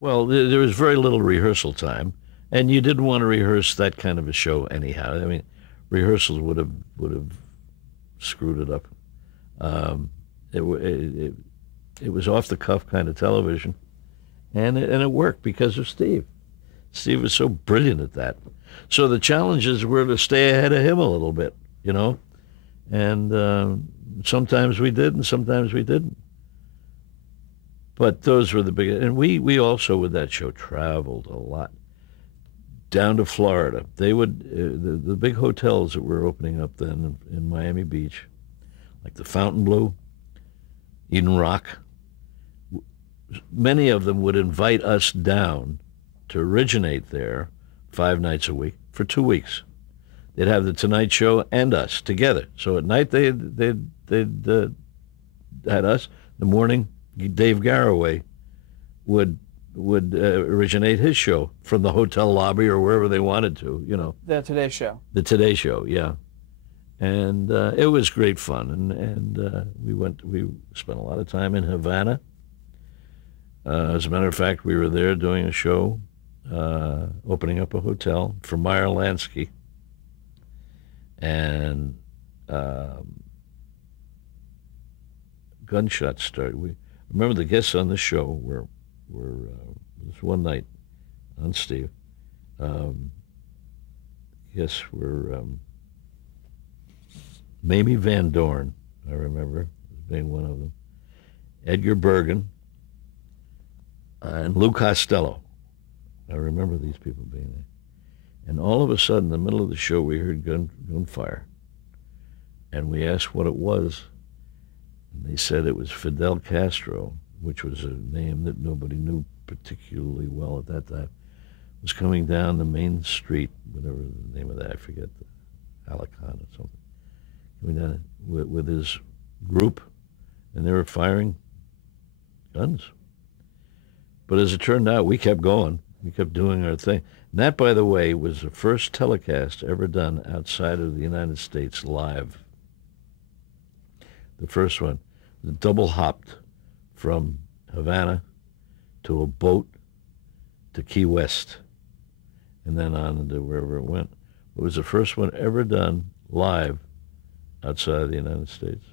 Well, there was very little rehearsal time, and you didn't want to rehearse that kind of a show anyhow. I mean, rehearsals would have screwed it up. Um, it was off the cuff kind of television, and it worked because of Steve. Steve was so brilliant at that. So the challenges were to stay ahead of him a little bit, you know, and sometimes we did, and sometimes we didn't. But those were the big, and we also with that show traveled a lot down to Florida. They would the big hotels that were opening up then in Miami Beach, like the Fontainebleau, Eden Rock. Many of them would invite us down to originate there 5 nights a week for 2 weeks. They'd have the Tonight Show and us together. So at night they'd had us. In the morning, Dave Garroway would originate his show from the hotel lobby or wherever they wanted to. You know, The Today Show. the Today Show, yeah. And it was great fun. And we spent a lot of time in Havana. As a matter of fact, we were there doing a show, opening up a hotel for Meyer Lansky. And gunshots started. We remember the guests on the show were this one night on Steve. Guests were Mamie Van Dorn, I remember as being one of them. Edgar Bergen and Lou Costello. I remember these people being there. And all of a sudden, in the middle of the show, we heard gunfire. And we asked what it was. And they said it was Fidel Castro, which was a name that nobody knew particularly well at that time, was coming down the main street, whatever the name of that, I forget, Alicante or something, coming down with his group, and they were firing guns. But as it turned out, we kept going. We kept doing our thing. And that, by the way, was the first telecast ever done outside of the United States live. The first one, double hopped from Havana to a boat to Key West and then on to wherever it went. It was the first one ever done live outside of the United States.